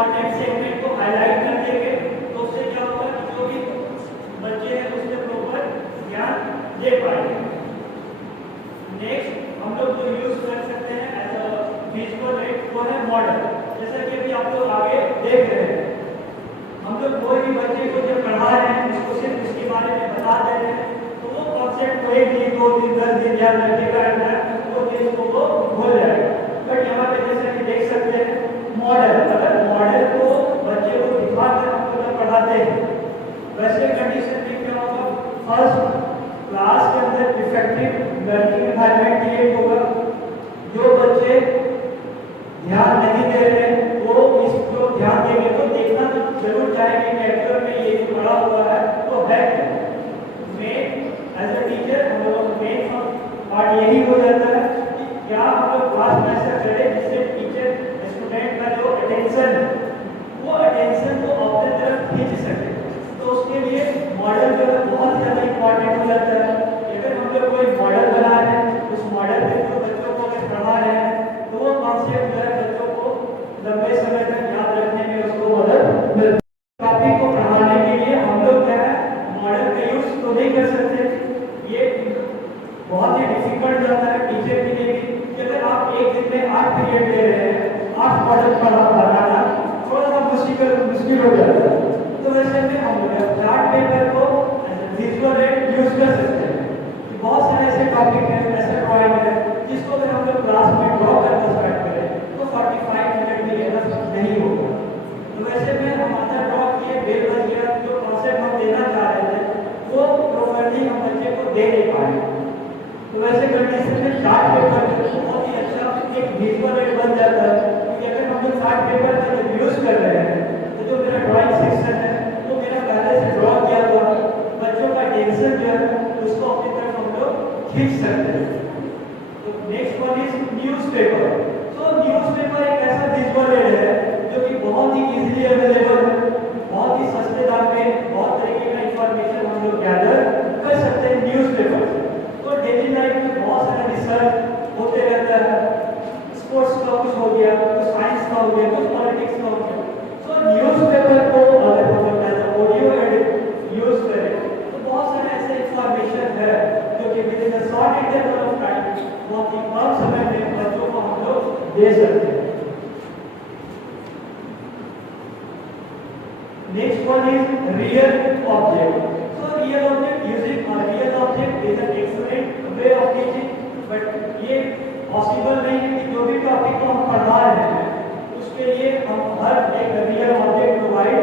इंपॉर्टेंट सेगमेंट को हाईलाइट कर देंगे तो उससे क्या होगा कि जो भी बच्चे हैं उसके प्रॉपर ध्यान दे पाएंगे। नेक्स्ट हम लोग जो यूज कर सकते हैं एज अ विजुअल एड वो है मॉडल। जैसा कि अभी आप लोग आगे देख रहे हैं, हम लोग कोई भी बच्चे को जब पढ़ा रहे हैं उसको सिर्फ उसके बारे में बता दे रहे हैं तो वो कॉन्सेप्ट को 1 दिन 2 दिन 10 दिन याद रखेगा वो चीज को वो भूल जाएगा। बट यहाँ पे जैसे कि देख सकते हैं मॉडल, अगर मॉडल को बच्चे को दिखाकर हम लोग पढ़ाते हैं वैसे कंडीशन में क्या होगा, फर्स्ट क्लास के अंदर इफेक्टिव लर्निंग एनवायरनमेंट क्रिएट होगा। जो बच्चे ध्यान नहीं दे रहे वो इसको ध्यान देंगे तो देखना तो जरूर चाहेंगे कि एक्चुअल में ये जो पढ़ा हुआ है तो है मेन एज अ टीचर हम लोगों का मेन पार्ट यही हो जाता है कि क्या हम लोग क्लास में ऐसा करें जिससे टीचर स्टूडेंट का जो अटेंशन वो अटेंशन को अपने तरफ खींच सके। तो उसके लिए मॉडल जो है बहुत ज़्यादा इंपॉर्टेंट हो जाता है। अगर हम लोग कोई मॉडल बना रहे हैं उस मॉडल में जो बच्चों को अगर पढ़ा रहे हैं तो वो कॉन्सेप्ट जो है बच्चों को लंबे समय तक याद रखने में उसको मदद मिलती है। टॉपिक को पढ़ाने के लिए हम लोग क्या है मॉडल का यूज तो नहीं कर सकते, ये बहुत ही डिफिकल्ट जाता है टीचर के लिए कि अगर आप एक दिन में 8 पीरियड ले रहे हैं 8 मॉडल पढ़ाना थोड़ा सा मुश्किल हो जाता है। तो वैसे में हम लोग चार्ट पेपर को विजुअल एड यूज कर सकते हैं। बहुत सारे ऐसे टॉपिक हैं, ऐसे ड्राइंग है जिसको अगर हम लोग क्लास में ड्रॉ करना स्टार्ट करें तो 45 मिनट भी लेना नहीं होगा। तो वैसे में हम अंदर ड्रॉ किए बेल बन गया, जो कॉन्सेप्ट हम देना चाह रहे थे वो प्रॉपर्ली हम बच्चे को दे नहीं पाए। तो वैसे कंडीशन में चार्ट पेपर बहुत ही अच्छा एक विजुअल एड बन जाता है क्योंकि अगर हम लोग चार्ट पेपर का यूज कर रहे हैं तो जो मेरा ड्राइंग सेक्शन है वो मेरा पहले से ड्रॉ किया हुआ बच्चों का टेंशन जो है उसको अपनी तरफ हम लोग खींच सकते हैं। तो नेक्स्ट वन इज न्यूज़पेपर। तो न्यूज़पेपर एक ऐसा विजुअल एड है जो कि बहुत ही इजीली अवेलेबल है, बहुत ही सस्ते दाम में बहुत तरीके का इंफॉर्मेशन हम लोग गैदर कर सकते हैं न्यूज़पेपर से। तो डेली लाइफ में बहुत सारा रिसर्च होते रहता है, स्पोर्ट्स का कुछ हो गया, कुछ साइंस का हो गया, कुछ पॉलिटिक्स का हो गया। तो न्यूज़पेपर को अगर हम लोग एज ऑडियो एड यूज करें तो बहुत सारे ऐसे इंफॉर्मेशन है जो कि with in a short interval of time बहुत ही कम समय में बच्चों को हम लोग दे सकते हैं। Next one is real object. So real object using real object is an excellent way of teaching, but ये पॉसिबल नहीं है कि जो भी टॉपिक को हम पढ़ा रहे हैं उसके लिए हम हर एक रियल ऑब्जेक्ट प्रोवाइड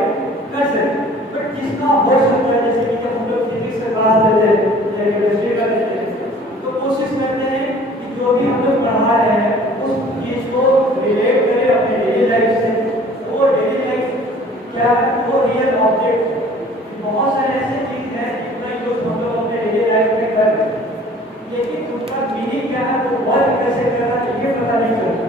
कर सकते हैं। बट जितना हो सकता है, जैसे कि जब हम लोग फिजिक्स का क्लास लेते हैं या केमिस्ट्री का लेते हैं तो कोशिश करते हैं कि जो भी हम लोग पढ़ा रहे हैं उस चीज को रिलेट करें अपने डेली लाइफ से। वो डेली लाइफ क्या है, वो रियल ऑब्जेक्ट बहुत सारे ऐसे चीज हैं जिनका यूज हम लोग अपने डेली लाइफ में कर रहे हैं, लेकिन उसका मीनिंग क्या है, वो वर्क कैसे कर रहा है ये पता नहीं चलता।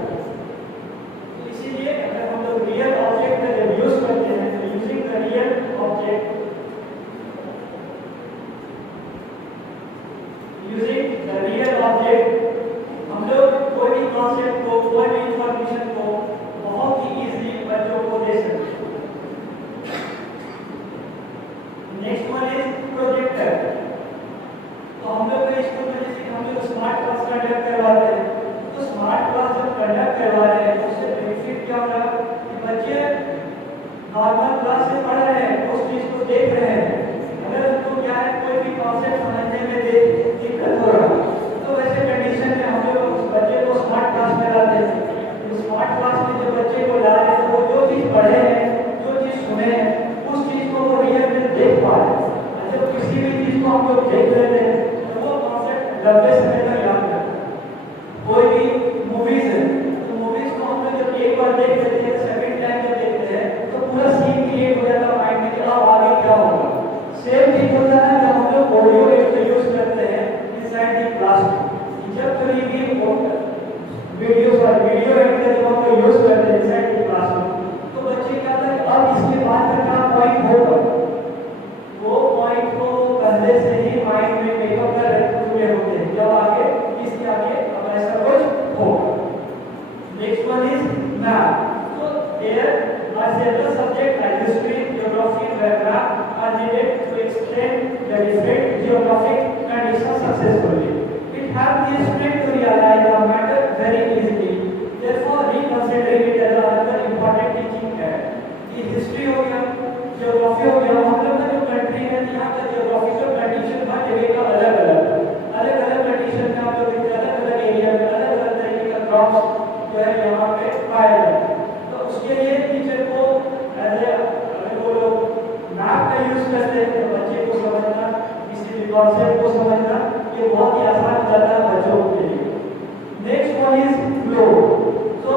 general subject like history, geography, geography are needed to explain the different geographic conditions successfully. It helps the student to realize the matter very easily. Therefore, reconsidering it as another important teaching है. ये हिस्ट्री हो गया, ज्योग्राफी हो गया, हम लोग का जो कंट्री है यहाँ का ज्योग्राफिकल कंडीशन हर जगह का अलग-अलग कंडीशन में आप लोग अलग-अलग एरिया में अलग-अलग तरीके का क्रॉप्स जो है यहाँ पे पाए जाते हैं. तो उसके लिए टीचर को अगर वो लोग मैप का यूज करते हैं तो बच्चे को समझना, किसी भी कॉन्सेप्ट को समझना ये बहुत ही आसान हो जाता है बच्चों के लिए. Next one is globe. तो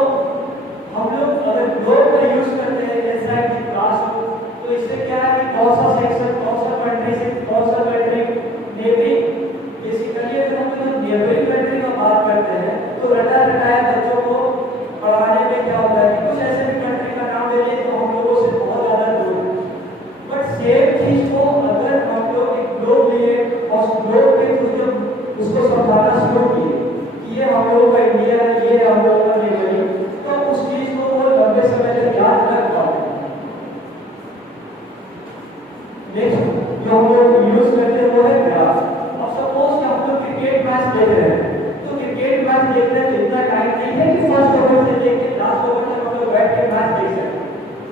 हम लोग अगर ग्लोब का यूज करते हैं इनसाइड द क्लासरूम तो इससे क्या है कि कौन सा सेक्शन, कौन सा कंट्री से कौन सा कंट्री नेबरिंग, बेसिकली अगर हम लोग नेबरिंग कंट्री का बात करते हैं तो रटाया बच्चों को पढ़ाने में क्या होता है कि कुछ ऐसे भी कंट्री का नाम ले लिए तो हम लोगों से बहुत ज़्यादा दूर है. बट सेम चीज़ को अगर हम लोग एक ग्लोब लिए और ग्लोब के थ्रू जब उसको समझाना शुरू किए कि ये हम लोगों का इंडिया, ये हम लोगों का नेबरिंग, तो उस चीज़ को वो लंबे समय तक याद रख पाते. नेक्स्ट जो हम लोग यूज करते हैं वो है ग्राफ. अब सपोज कि हम लोग क्रिकेट मैच देख रहे हैं तो क्रिकेट मैच देखने में इतना टाइम नहीं है कि फर्स्ट ओवर से लेकर लास्ट ओवर तक हम लोग बैठ के मैच देख सकते हैं.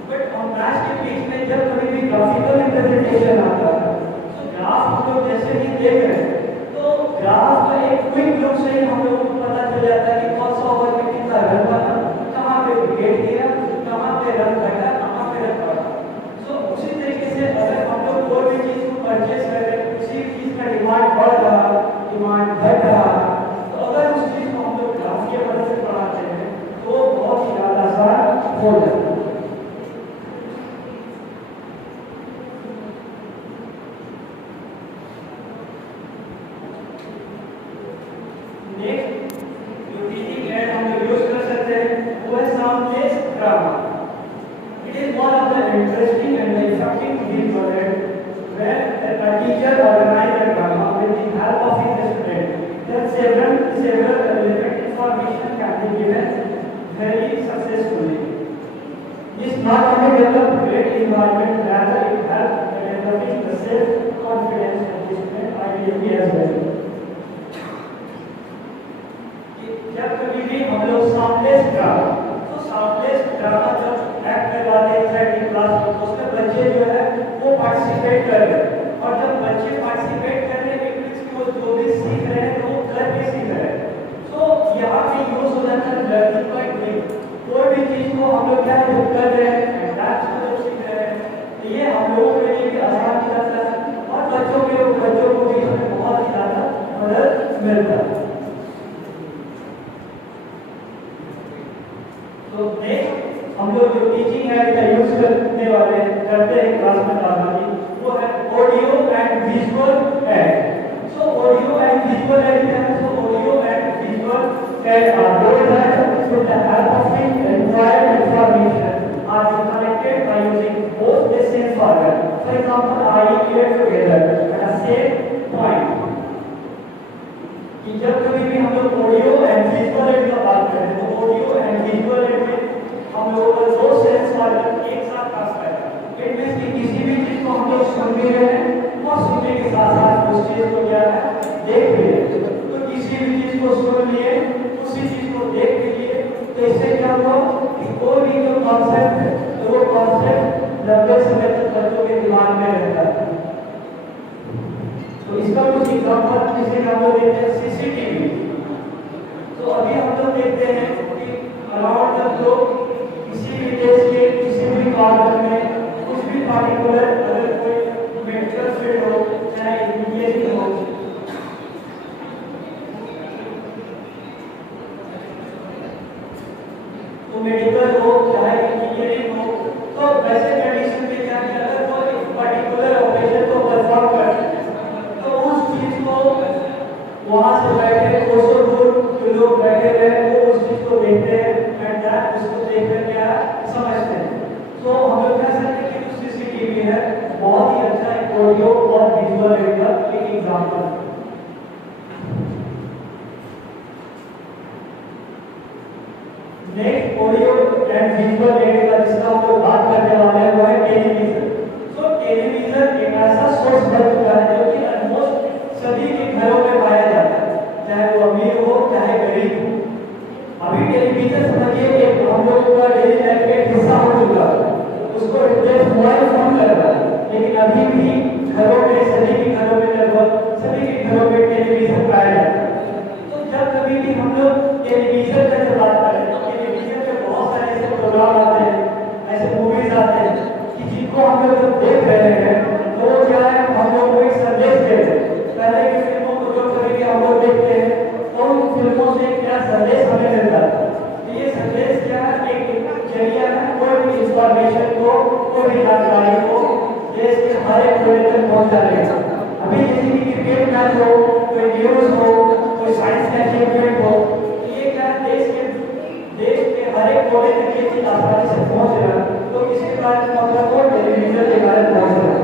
बट हम मैच के बीच में जब कभी भी ग्राफिकल रिप्रेजेंटेशन आता है तो ग्राफ हम लोग जैसे ही देख रहे हैं तो ग्राफ का एक क्विक लुक से ही हम लोगों को पता चल जाता है कि कौन सा ओवर में कितना रन बना, कहाँ पे विकेट गिरा, कहाँ पे रन घटा, कहाँ पे रन बढ़ा. सो उसी तरीके से अगर हम लोग कोई भी चीज़ को परचेज कर रहे हैं, किसी चीज़ का डिमांड बढ़ रहा, डिमांड घट रहा, तो अगर उस चीज़ को हम लोग ग्राफ की मदद से पढ़ाते हैं तो बहुत ही ज़्यादा आसान हो जाता है. नेक्स्ट जो टीचिंग एड हम लोग यूज कर सकते हैं वो है सामलेस drama. It is one of the interesting and effective visual aids where a teacher organizes a drama with the help of his student. Then several relevant information can be given very successfully. This not only develops great environment, rather it helps in developing the self-confidence of the student identity as well. जब कभी भी हम लोग सामलेस ड्रामा जब एक्ट करवाते हैं inside the class तो उसमें बच्चे जो है वो पार्टिसिपेट कर रहे हैं. और जब बच्चे पार्टिसिपेट कर रहे हैं इट मींस कि वो जो भी सीख रहे हैं तो वो करके सीख रहे हैं. तो यहाँ पे यूज हो जाता है लर्निंग बाय डूइंग. कोई भी चीज़ को हम लोग क्या है कर रहे हैं एडैप्ट को जब सीख रहे हैं तो ये हम लोगों के लिए भी आसान हो जाता है और बच्चों को भी इसमें बहुत ही ज़्यादा मदद मिलता है. तो नेक्स्ट हम लोग जो टीचिंग एड का यूज करते हैं क्लास में डालने वो है audio and visual aid. So audio and visual aid क्या है? So audio and visual aid are those that with the help of the required information are connected by using both the sense organ. For example, eye ear together at a same point. कि जब कभी भी हम लोग audio and visual aid का बात करें तो ऑडियो एंड विजुअल एड में हम लोगों को दो सेंस ऑर्गन एक साथ पास करता है. इट मींस कि किसी भी चीज को हम लोग सुन भी रहे हैं और सुनने के साथ साथ उस चीज को क्या है देख भी रहे हैं. तो किसी भी चीज को सुन लिए उसी चीज को देख भी लिए तो इससे क्या हुआ कि कोई भी जो कॉन्सेप्ट है तो वो कॉन्सेप्ट लंबे समय तक बच्चों के दिमाग में रहता है. तो इसका कुछ एग्जांपल जैसे हम लोग देखते हैं सीसीटीवी. तो अभी हम लोग देखते हैं कि अराउंड द ग्लोब किसी भी देश के किसी भी कॉर्नर में कुछ भी पार्टिकुलर अगर कोई मेडिकल फील्ड हो चाहे इंजीनियरिंग हो तो मेडिकल हो चाहे इंजीनियरिंग हो तो वैसे कंडीशन में क्या है अगर वो एक पर्टिकुलर ऑपरेशन को परफॉर्म करते हैं तो उस चीज को वहां से बैठे कोसों दूर जो लोग बैठे हुए हैं वो उस चीज को देखते हैं एंड दैट उसको देखकर क्या समझते हैं. तो हम लोग कह सकते हैं कि जो सीसीटीवी है बहुत ही अच्छा एक ऑडियो और विजुअल एड का एक एग्जांपल है. Next audio and visual aid का जिसका हम लोग बात कर रहे हैं अभी भी घरों में, सभी के घरों में, लगभग सभी के घरों में टेलीविजन पाया जाता है। तो जब कभी भी हम लोग टेलीविजन का जब बात करें तो टेलीविजन पे बहुत सारे ऐसे प्रोग्राम आते हैं, ऐसे मूवीज आते हैं कि जिनको हम लोग जब देख रहे हैं तो वो क्या है, हम लोग को एक संदेश दे रहे हैं। पहले की फिल्मों को जो कभी भी हम लोग देखते हैं तो उन फिल्मों से क्या संदेश हमें मिलता है। तो ये संदेश क्या है, एक जरिया है कोई भी इंफॉर्मेशन को, कोई भी जानकारी को देश के हर एक कोने तक पहुंचाने का। अभी जैसे कि क्रिकेट मैच हो, कोई न्यूज हो, कोई साइंस का अचीवमेंट हो, तो ये क्या देश के हर एक कोने तक ये चीज आसानी से पहुंच रहा है। तो इसके कारण मतलब वो टेलीविजन के कारण पहुंच रहा है।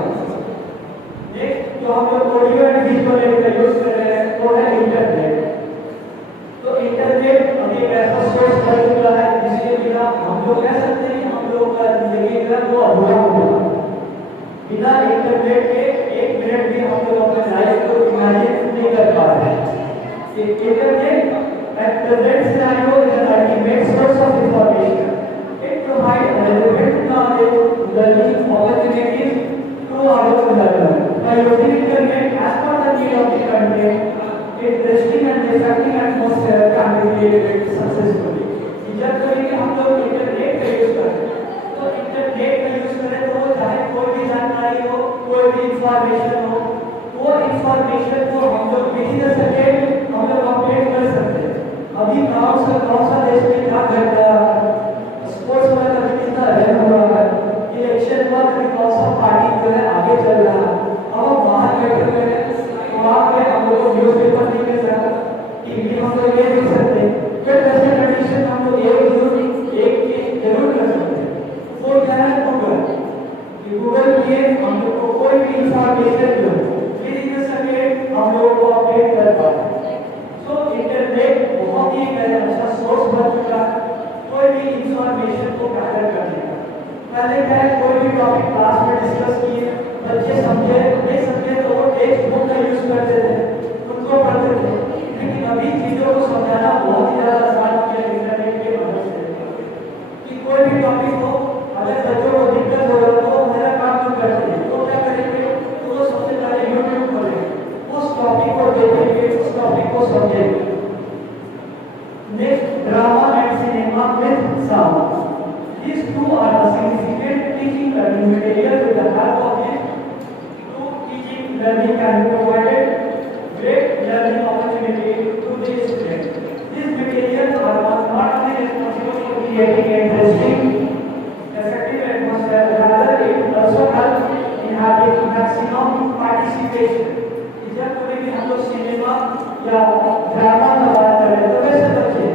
नेक्स्ट जो हम लोग ऑडियो एंड विजुअल का यूज कर रहे हैं वो है इंटरनेट। तो इंटरनेट अभी एक ऐसा सोर्स बन चुका है जिसके बिना हम लोग कह सकते हैं हम लोग का जिंदगी का वो अधूरा हो गया। बिना इंटरनेट के एक मिनट भी हम लोग अपने लाइफ को इमेजिन नहीं कर पा रहे हैं। Internet at present scenario is an ultimate source of information. It provides relevant knowledge, learning opportunities to our learners. By using internet as per the need of the content, interesting and effective atmosphere can be created successfully. जब कभी हम लोग इंटरनेट का यूज करें तो इंटरनेट का यूज करें तो चाहे कोई भी जानकारी हो, कोई भी इंफॉर्मेशन हो, वो इंफॉर्मेशन को हम लोग विद इन सेकंड हम लोग अपडेट कर सकते हैं। अभी कौन सा देश में क्या घट रहा है, स्पोर्ट्स में कभी कितना रन हो रहा है, इलेक्शन हुआ कभी कौन सा पार्टी जो है आगे चल रहा है। अब हम बाहर बैठे हुए हैं तो वहाँ पे हम लोग को न्यूज पेपर नहीं मिल रहा, टीवी हम लोग ये देख सकते हैं। फिर वैसे कंडीशन हम लोग एक चीज जरूर कर सकते हैं, वो क्या है गूगल। गूगल पे हम लोग को कोई भी इंफॉर्मेशन जो विद इन सेकंड हम लोग को अपडेट कर पाते हैं। तो इंटरनेट बहुत ही अच्छा सोर्स बन चुका है कोई भी इंफॉर्मेशन को गैदर करने का। पहले क्या है, कोई भी टॉपिक क्लास में डिस्कस किए, बच्चे समझे नहीं समझे तो वो टेक्स्ट बुक का यूज करते थे, उनको पढ़ते थे। लेकिन अभी चीजों को समझाना बहुत ही ज्यादा आसान किया इंटरनेट के मदद से कि कोई भी टॉपिक हो, अगर बच्चों को दिक्कत हो रहा तो मेरा काम क्यों करते हैं, तो क्या करेंगे, तो वो सबसे पहले यूट्यूब खोलेंगे, उस टॉपिक को देखेंगे, उस टॉपिक को समझेंगे। Next, drama and cinema with sound. These two are the significant teaching learning material with the help of these two teaching learning can be provided great learning opportunity to the student. These materials are not only responsible for creating interesting, effective atmosphere, rather it also helps in having maximum participation. जब कभी भी हम लोग सिनेमा या ड्रामा का बात करें तो वैसे बच्चे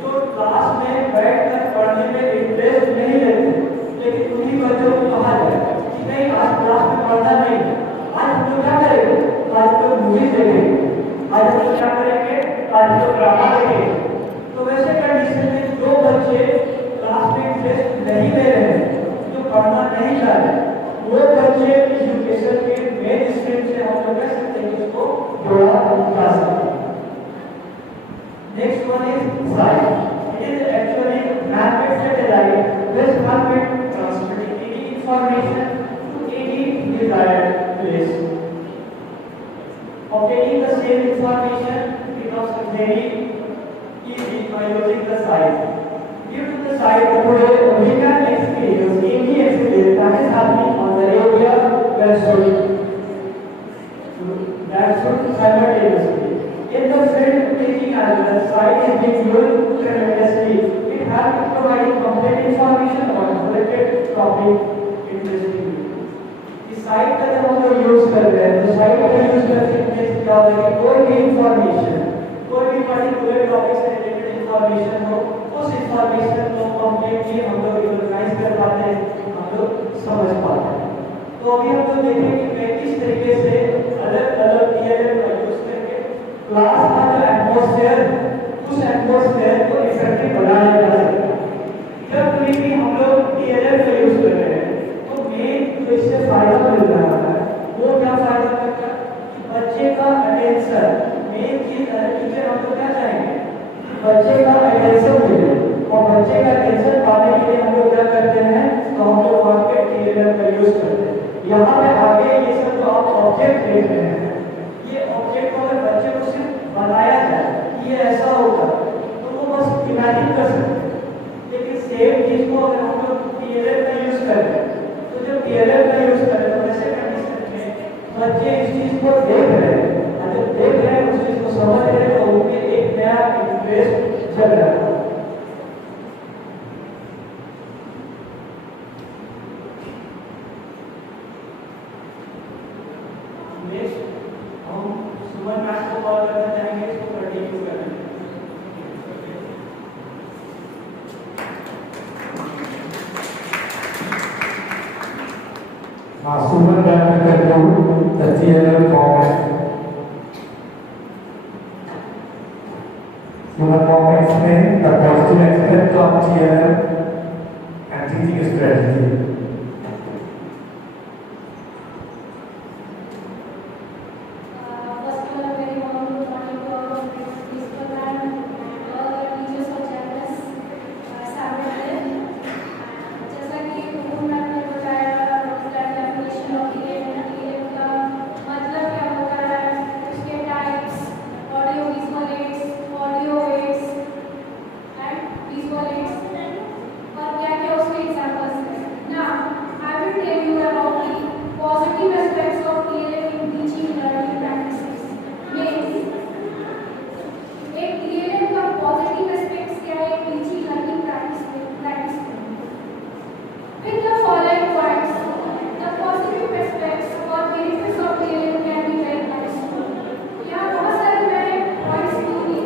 जो क्लास में बैठकर पढ़ने में इंटरेस्ट नहीं लेते, लेकिन उन्हीं बच्चों को कहा जाए कि नहीं आज क्लास में पढ़ना नहीं, आज हम लोग क्या करेंगे, आज हम लोग मूवी देखेंगे, आज हम लोग क्या करेंगे, आज हम लोग ड्रामा देखेंगे। तो वैसे कंडीशन में जो बच्चे क्लास में इंटरेस्ट नहीं ले रहे हैं, जो पढ़ना नहीं चाह रहे, वो बच्चे एजुकेशन के मेन स्ट्रीम से हम लोग कह सकते हैं उसको जोड़ा जा सकता है। Next one is science. It is actually man-made satellite which help in transmitting any information to any desired place. Obtaining the same information becomes very easy by using the site. Due to the site, today we can experience any experience that is happening on the area where should simultaneously. In the field teaching as well, site is being used tremendously. It has providing complete information on related topic interestingly. इस साइट का जब हम लोग यूज कर रहे हैं तो साइट का यूज करने से क्या होगा कि कोई भी इंफॉर्मेशन, कोई भी पर्टिकुलर टॉपिक से रिलेटेड इंफॉर्मेशन हो, उस इंफॉर्मेशन को कंप्लीटली हम लोग रिकॉग्नाइज कर पाते हैं, हम लोग समझ पाते हैं। तो अभी हम लोग देखेंगे कि किस तरीके से अलग-अलग टीएलएम का यूज करके क्लास का जो एटमॉस्फेयर, उस एटमॉस्फेयर को इफेक्टिव बनाया जा सकता है। जब कभी भी हम लोग टीएलएम का यूज कर रहे हैं तो मेन जो इससे फायदा मिल रहा है वो क्या फायदा मिलता है, बच्चे का अटेंशन, मेन चीज टीचर हम लोग क्या चाहेंगे, बच्चे का अटेंशन मिले, और बच्चे का अटेंशन पाने के लिए हम लोग क्या करते हैं, तो हम लोग वहाँ पे टीएलएम का यूज करते हैं। यहाँ पे आगे Super that can do the theater format. Super format explain the positive aspect of theater and teaching strategy. First of all, very warm good morning to all of the principal ma'am and all the teachers for joining us Saturday. जैसा कि पूर्व मैम ने बताया definition of EM का मतलब क्या होता है, उसके types, audio visual aids, audio aids and visual aids और क्या क्या उसके एग्जांपल्स हैं. Now, I will tell you about the positive aspects of EM in teaching learning practices. Means एक ईएम का पॉजिटिव एस्पेक्ट्स क्या है टीचिंग लर्निंग प्रैक्टिस में. With the following points, the positive aspects or benefits of EM can be very useful. यहाँ बहुत सारे मैंने पॉइंट्स दूंगी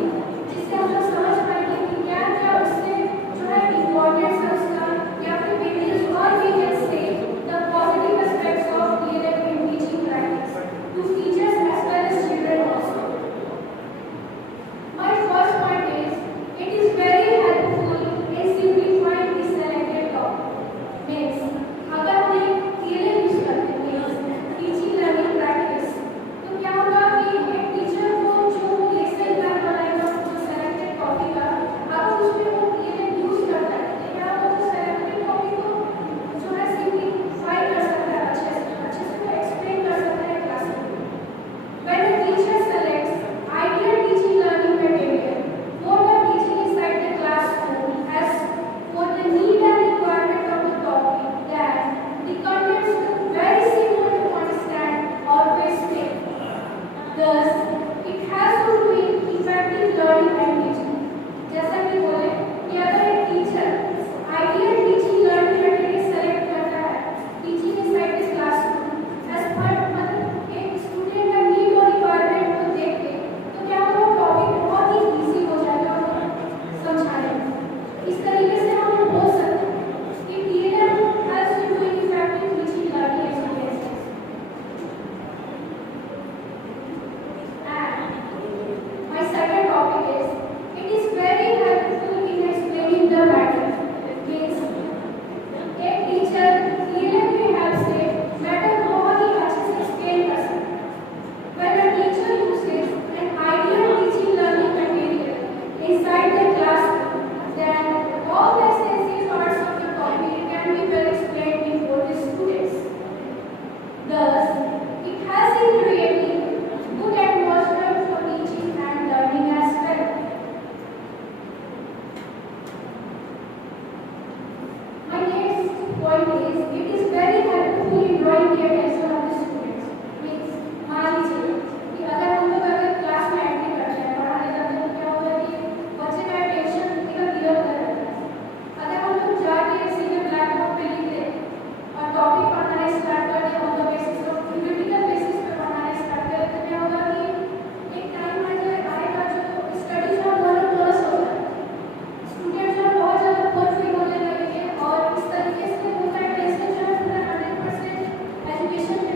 जिससे हम लोग समझ पाएंगे कि क्या क्या उससे जो है इम्पोर्टेंस है उसका या फिर बेनिफिट्स और भी कैसे the positive aspects of EM in teaching practice to teachers as well as children also. My first point is, it is very helpful in simplifying the selected topic. Means, अगर हम ईएम यूज करते हैं teaching learning practice, तो क्या होगा कि एक टीचर को जो लेसन प्लान बनाएगा जो सेलेक्टेड टॉपिक का, अगर उसमें वो ईएम यूज करता है तो क्या होगा, तो सेलेक्टेड टॉपिक को जो है सिंप्लीफाई कर सकता है, अच्छे से वो एक्सप्लेन कर सकता है क्लास में. When a teacher selects ideal teaching learning material for the teaching inside the classroom as for the need and requirement of the topic, then the contents look very simple to understand or to explain. Thus, it has to do with effective learning and teaching. जैसा कि बोले कि अगर एक teacher ideal teaching learning material select करता है teaching inside the classroom as per मतलब एक स्टूडेंट का नीड और रिक्वायरमेंट को देख के, तो क्या होगा, टॉपिक बहुत ही इजी हो जाएगा समझाने में. इस तरीके से हम लोग बोल सकते हैं कि EM has to do with effective teaching learning experiences. And my second topic is, it is very helpful in explaining the matter. Means एक टीचर ईएम की हेल्प से मैटर को बहुत ही अच्छे से एक्सप्लेन कर सकता है. When a teacher uses an ideal teaching learning material inside the classroom, then all the essential parts of the topic can be well explained before the students. Thus, it has in creating good atmosphere for teaching and learning as well. My next point is, it is very helpful in drawing the attention of the students. Means, मान लीजिए कि अगर हम लोग अगर क्लास में एंट्री करते हैं पढ़ाने जाते हैं, तो क्या होगा कि बच्चे का अटेंशन एकदम क्लियर कर रहता है. अगर हम लोग जाके सीधे ब्लैक बोर्ड पे लिख दें और टॉपिक पढ़ाना स्टार्ट कर दें on the basis of theoretical basis पे पढ़ाना स्टार्ट करें, तो क्या होगा कि एक टाइम आएगा जो स्टडी जो मोनोटोनस हो जाएगा. स्टूडेंट जो है बहुत ज़्यादा बोर फील होने लगेंगे और इस तरीके से उनका अटेंशन जो है पूरा 100% एजुकेशन पे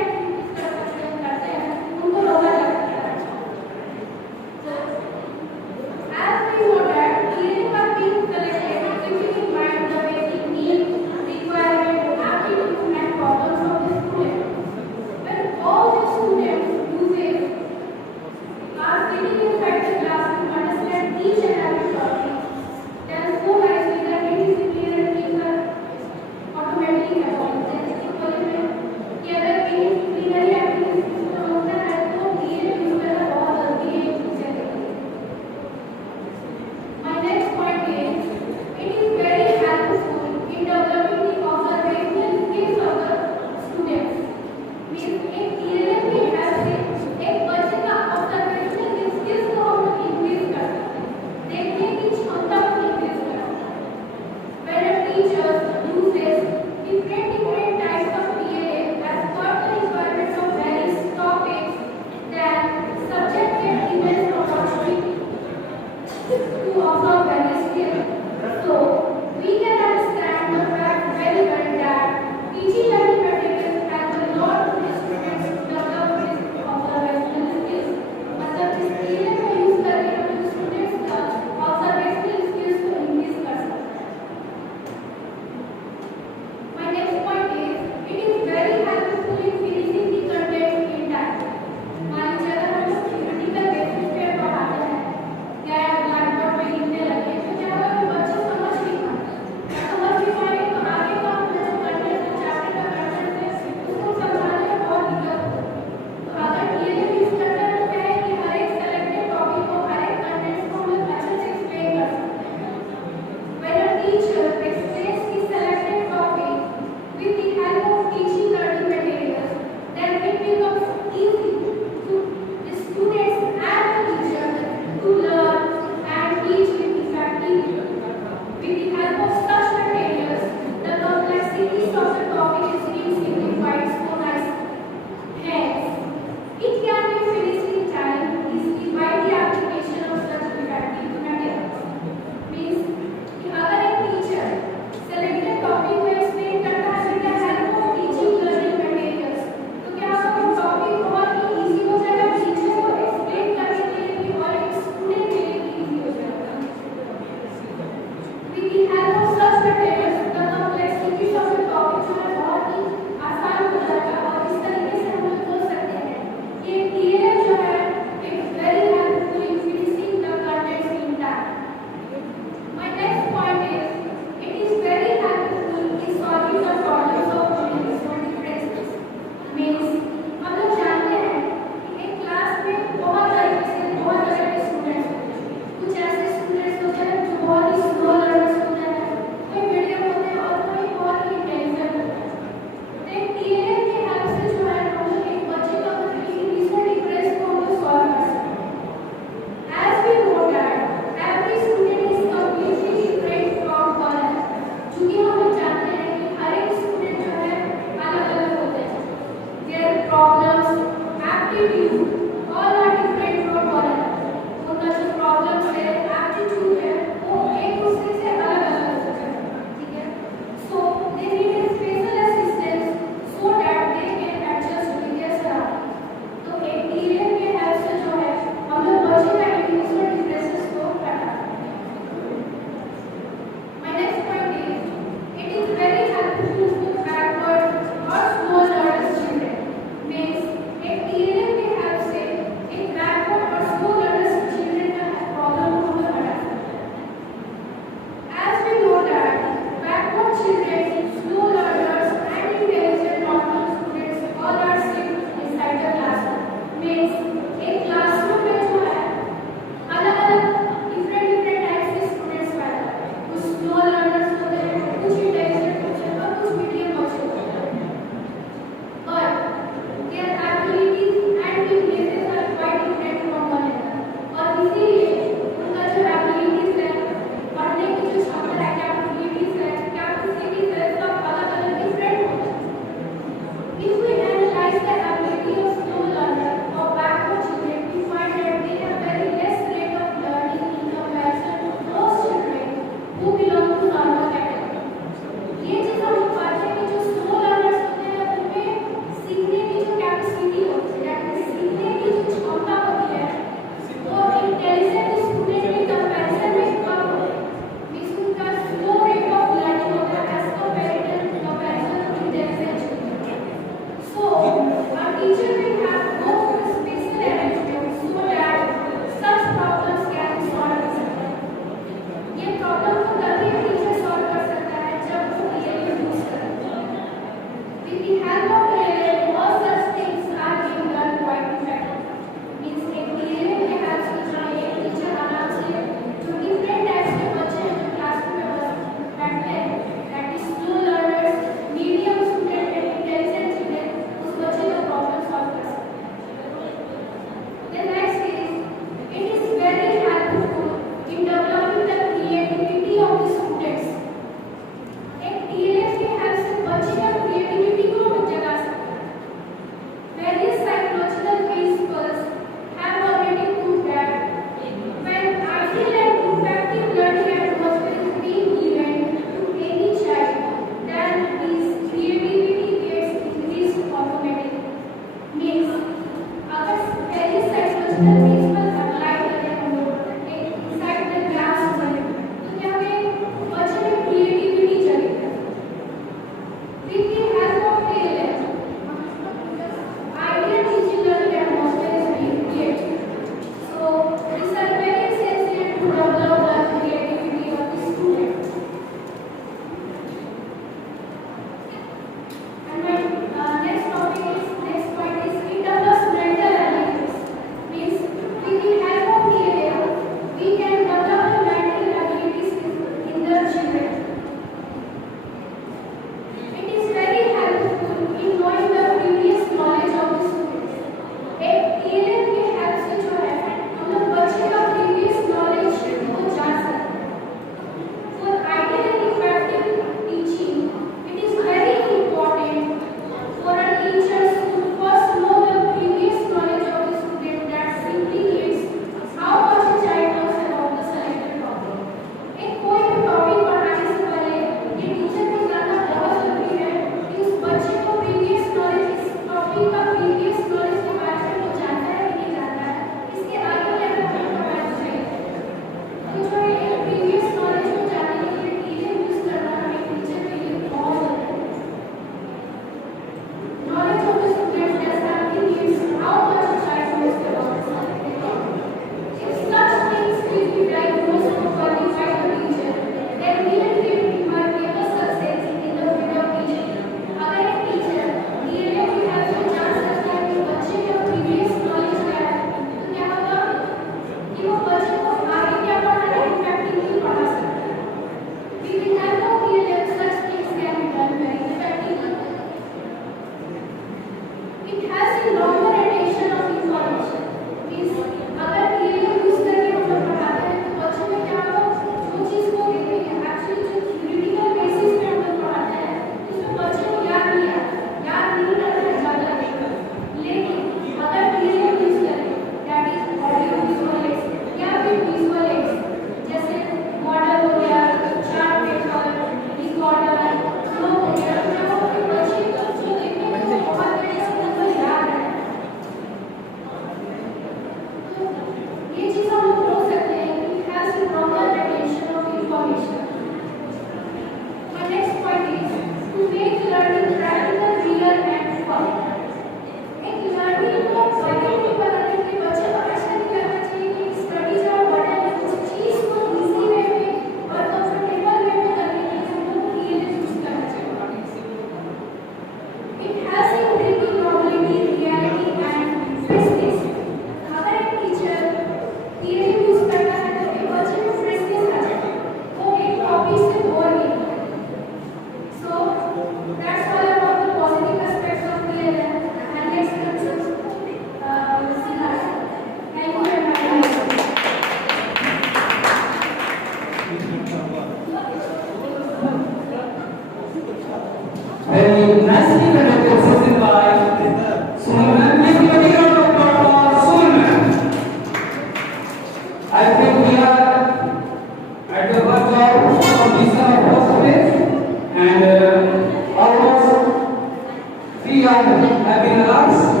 have been asked